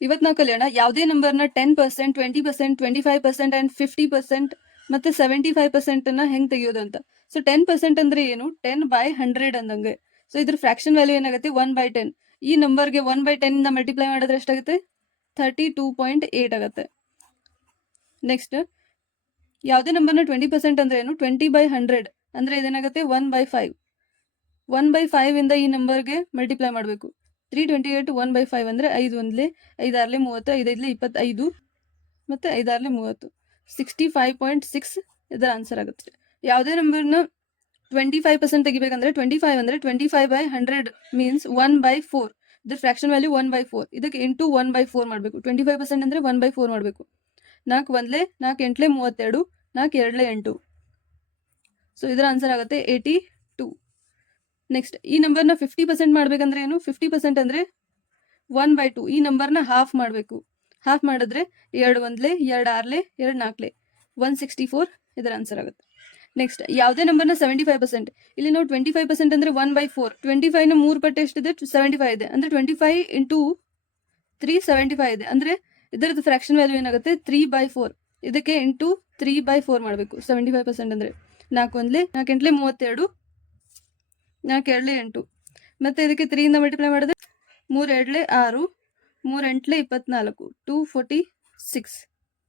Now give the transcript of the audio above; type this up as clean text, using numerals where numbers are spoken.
ಇವತ್ತು ನಾವು ಕಲಿಯೋಣ ಯಾವುದೇ ನಂಬರ್ನ 10%, 20%, 25% ಆ್ಯಂಡ್ 50% ಮತ್ತು 75% ಹೆಂಗೆ ತೆಗಿಯೋದು ಅಂತ. ಸೊ 10% ಅಂದರೆ ಏನು? 10/100 ಅಂದಂಗೆ. ಸೊ ಇದ್ರ ಫ್ರಾಕ್ಷನ್ ವ್ಯಾಲ್ಯೂ ಏನಾಗುತ್ತೆ? 1/10. ಈ ನಂಬರ್ಗೆ 1/10 ಇಂದ ಮಲ್ಟಿಪ್ಲೈ ಮಾಡಿದ್ರೆ ಎಷ್ಟಾಗುತ್ತೆ? 32.8 ಆಗುತ್ತೆ. ನೆಕ್ಸ್ಟ್, ಯಾವುದೇ ನಂಬರ್ನ 20% ಅಂದರೆ ಏನು? 20/100 ಅಂದರೆ ಇದೇನಾಗುತ್ತೆ? 1/5. 1/5 ಇಂದ ಈ ನಂಬರ್ಗೆ ಮಲ್ಟಿಪ್ಲೈ ಮಾಡಬೇಕು. 328 1/5 ಅಂದರೆ 5 ಒಂದ್ಲೆ 5 6 30, 5 5 25 ಮತ್ತು 5 6 30, 65.6 ಇದರ ಆನ್ಸರ್ ಆಗುತ್ತೆ. ಯಾವುದೇ ನಂಬರ್ನ 25% ತೆಗಿಬೇಕಂದ್ರೆ 25 ಅಂದರೆ 25/100 ಮೀನ್ಸ್ 1/4. ಇದ್ರ ಫ್ರಾಕ್ಷನ್ ವ್ಯಾಲ್ಯೂ 1/4. ಇದಕ್ಕೆ ಇಂಟು 1/4 ಮಾಡಬೇಕು. 25% ಅಂದರೆ 1/4 ಮಾಡಬೇಕು. 4 ಒಂದ್ಲೆ 4 8 32, 4 2 8. ಸೊ ಇದರ ಆನ್ಸರ್ ಆಗುತ್ತೆ 82. ನೆಕ್ಸ್ಟ್, ಈ ನಂಬರ್ನ 50% ಮಾಡಬೇಕಂದ್ರೆ ಏನು? 50% ಅಂದರೆ 1/2. ಈ ನಂಬರ್ನ ಹಾಫ್ ಮಾಡಬೇಕು. ಹಾಫ್ ಮಾಡಿದ್ರೆ 2 ಒಂದ್ಲೆ 2 6 2 4 164 ಇದರ ಆನ್ಸರ್ ಆಗುತ್ತೆ. ನೆಕ್ಸ್ಟ್, ಯಾವುದೇ ನಂಬರ್ನ 75%. ಇಲ್ಲಿ ನಾವು 25% ಅಂದರೆ 1/4. 25ನ 3 ಪಟ್ಟು ಎಷ್ಟಿದೆ? 75 ಇದೆ. ಅಂದರೆ 25 ಇಂಟು 3 75 ಇದೆ. ಅಂದರೆ ಇದರದ್ದು ಫ್ರಾಕ್ಷನ್ ವ್ಯಾಲ್ಯೂ ಏನಾಗುತ್ತೆ? 3/4. ಇದಕ್ಕೆ ಇಂಟು 3/4 ಮಾಡಬೇಕು. 75% ಅಂದರೆ 4 ಒಂದ್ಲೆ 4 8 32, 4 2 8. ಮತ್ತು ಇದಕ್ಕೆ 3 ಇಂದ ಮಲ್ಟಿಪ್ಲೈ ಮಾಡಿದ್ರೆ 3 2 6, 3 8 24, 246.